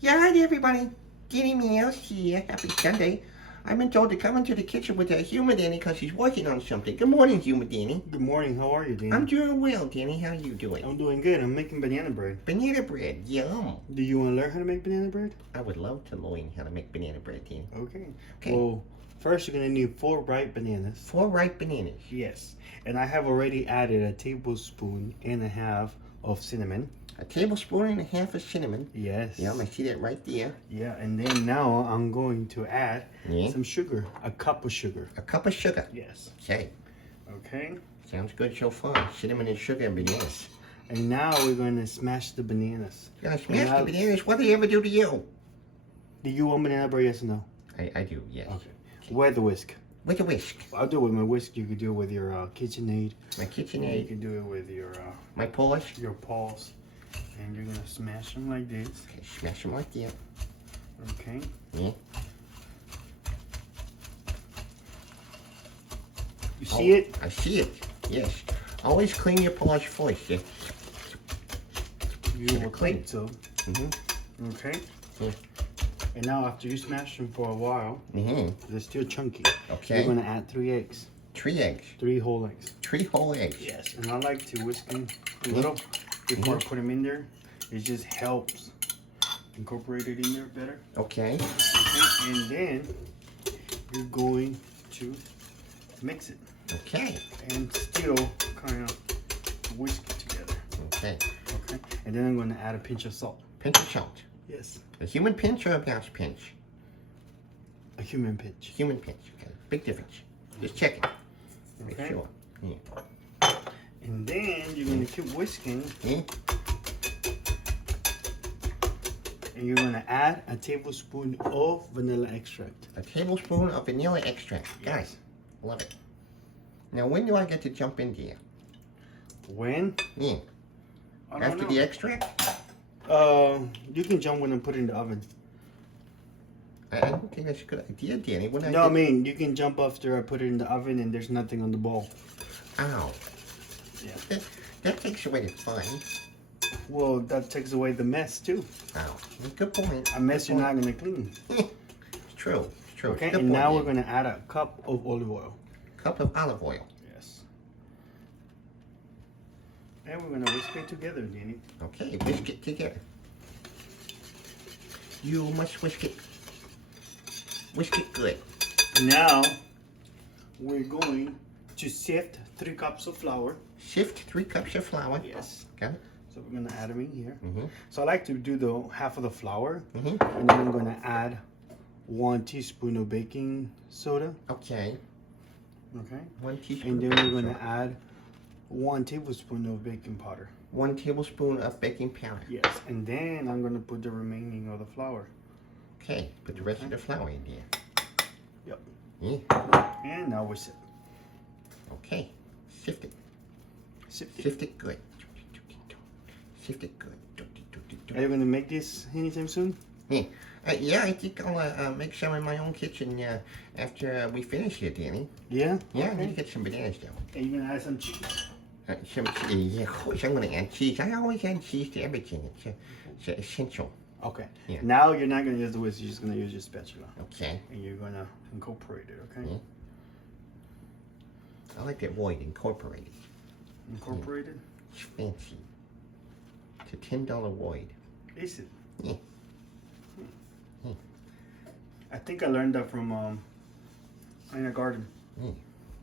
Yeah, hi there, everybody. Danny Meows here. Happy Sunday. I've been told to come into the kitchen with Human Danny because he's working on something. Good morning, Human Danny. Good morning. How are you, Danny? I'm doing well, Danny. How are you doing? I'm doing good. I'm making banana bread. Banana bread. Yum. Do you want to learn how to make banana bread? I would love to learn how to make banana bread, Danny. Okay. Okay. Well, first you're going to need 4 ripe bananas. 4 ripe bananas. Yes. And I have already added a tablespoon and a half of cinnamon. A tablespoon and a half of cinnamon. Yes. Yum, I see that right there. Yeah, and then now I'm going to add some sugar. A cup of sugar. A cup of sugar. Yes. Okay. Okay. Sounds good so far. Cinnamon and sugar and bananas. And now we're going to smash the bananas. You're gonna smash the bananas? What do they ever do to you? Do you want banana bread, yes or no? I do, yes. Okay. With the whisk. With a whisk. I'll do it with my whisk. You could do it with your KitchenAid. My You KitchenAid. can do it with your My polish. your paws. And you're gonna smash them like this. Okay, smash them like that. Okay. Yeah. You see it? I see it. Yes. Always clean your polish first. Yeah. You will clean. think so. Mm-hmm. Okay. Yeah. And now after you smash them for a while, Mm-hmm. they're still chunky. Okay. You're gonna add 3 eggs. 3 eggs. 3 whole eggs. 3 whole eggs. Yes. And I like to whisk them a little before I put them in there. It just helps incorporate it in there better. Okay. Okay. And then you're going to mix it. Okay. And still kind of whisk it together. Okay. Okay. And then I'm going to add a pinch of salt. Pinch of salt. Yes. A human pinch or a mouse pinch? A human pinch. Human pinch. Okay. Big difference. Just checking. Make Okay. sure. Yeah. And then you're going to keep whisking. Yeah. And you're going to add a tablespoon of vanilla extract. A tablespoon of vanilla extract. Guys, love it. Now, when do I get to jump in there? When? Yeah. I don't After know. the extract? You can jump when and put it in the oven. I don't think that's a good idea, Danny. When No, I mean, you can jump after I put it in the oven and there's nothing on the bowl. Ow. Yeah. That takes away the fun. Well, that takes away the mess too. Ow. Good point. A mess Good you're not point. going to clean. It's true. It's true. Okay, Good and point, now we're Danny. going to add a cup of olive oil. Cup of olive oil. Yes. And we're going to whisk it together, Danny. Okay, whisk it together. You must whisk it. Whisk it good. Now, we're going to sift 3 cups of flour. Sift 3 cups of flour. Yes. Got it? So we're going to add them in here. Mm-hmm. So I like to do the half of the flour. Mm-hmm. And then I'm going to add 1 teaspoon of baking soda. Okay. Okay. 1 teaspoon. And then of we're baking going to soda. add 1 tablespoon of baking powder. 1 tablespoon of baking powder. Yes. And then I'm going to put the remaining of the flour. Okay. Put the rest of the flour in there. Yep. Yeah. And now we sift. Okay. Sift it. Sift it. Sift it good. Sift it good. Are you going to make this anytime soon? Yeah. Yeah, I think I'll make some in my own kitchen after we finish here, Danny. Yeah? Yeah, I Okay. need to get some bananas though. And you're going to add some cheese. Some cheese. Yeah, of course I'm going to add cheese. I always add cheese to everything. It's essential. Okay. Yeah. Now you're not going to use the whisk. You're just going to use your spatula. Okay. And you're going to incorporate it, okay? Yeah. I like that word, incorporated. Incorporate it? It's fancy. It's a $10 word. Is it? Yeah. Hmm. I think I learned that from Ina Garden.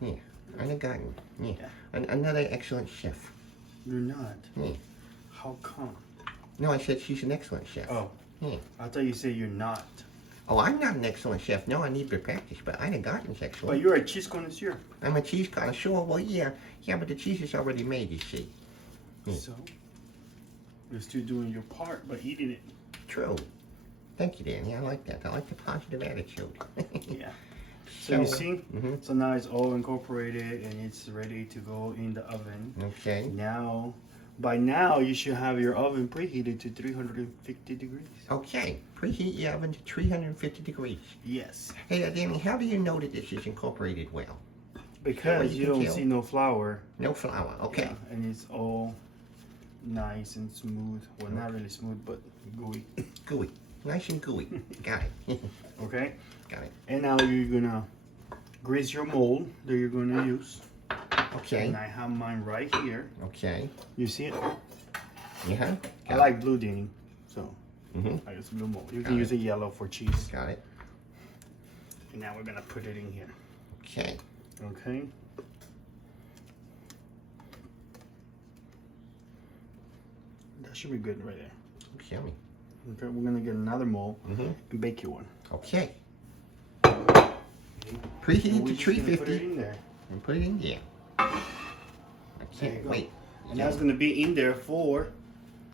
Yeah. Anna Garten. Yeah. Yeah. Another excellent chef. You're not? Yeah. How come? No, I said she's an excellent chef. Oh. Yeah. I thought you said you're not. Oh, I'm not an excellent chef. No, I need to practice, but Ina Garten's excellent. But you're a cheese connoisseur. I'm a cheese connoisseur. Well, yeah. Yeah, but the cheese is already made, you see. Yeah. So, you're still doing your part by eating it. True. Thank you, Danny. I like that. I like the positive attitude. Yeah. So you see? Mhm. So now it's all incorporated and it's ready to go in the oven. Okay. Now, by now you should have your oven preheated to 350 degrees. Okay. Preheat your oven to 350 degrees. Yes. Hey, Danny, how do you know that this is incorporated well? Because you you can don't tell. see no flour. No flour. Okay. Yeah, and it's all nice and smooth. Well, not really smooth, but gooey. Gooey. Nice and gooey. Got it. Okay. Got it. And now you're gonna grease your mold that you're gonna use. Okay. And I have mine right here. Okay. You see it? Yeah. I like blue, Danny. So Mm-hmm. I use blue mold. You can Got use a yellow for cheese. Got it. And now we're gonna put it in here. Okay. Okay. That should be good right there. Looks yummy. Okay, we're gonna get another mold Mm-hmm. and bake you one. Okay. And Preheat we're to just gonna put it 350 in there. and put it in there. I There you can't go. wait. And that's gonna be in there for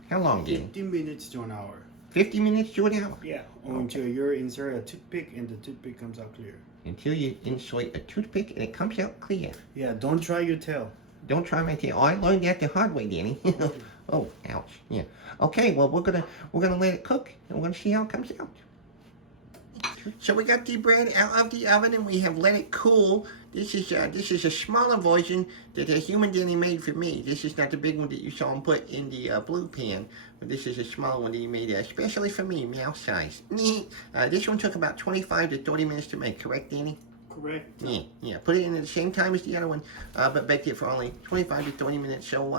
How long, Danny? 15 minutes to an hour. 50 minutes to an hour. Yeah. Until you insert a toothpick and the toothpick comes out clear. Until you insert a toothpick and it comes out clear. Yeah, don't try your tail. Don't try my tail. Oh, I learned that the hard way, Danny. Oh, ouch. Yeah. Okay, well we're gonna let it cook and we're gonna see how it comes out. So we got the bread out of the oven and we have let it cool. This is a smaller version that the human Danny made for me. This is not the big one that you saw him put in the blue pan, but this is a smaller one that he made especially for me, mouse size. This one took about 25 to 30 minutes to make, correct, Danny? Correct. Yeah. Put it in at the same time as the other one, but baked it for only 25 to 30 minutes. So,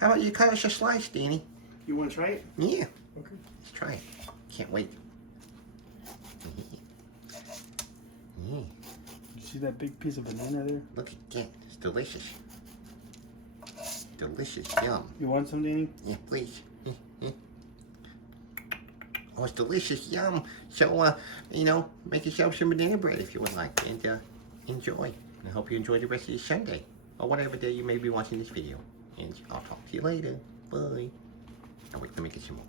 how about you cut us a slice, Danny? You want to try it? Yeah. Okay. Let's try it. Can't wait. Yeah. You see that big piece of banana there? Look at that. It's delicious. Delicious. Yum. You want some, Danny? Yeah, please. Oh, it's delicious. Yum. So, make yourself some banana bread if you would like, and enjoy. And I hope you enjoy the rest of your Sunday, or whatever day you may be watching this video. And I'll talk to you later. Bye. Oh, wait, let me get some more.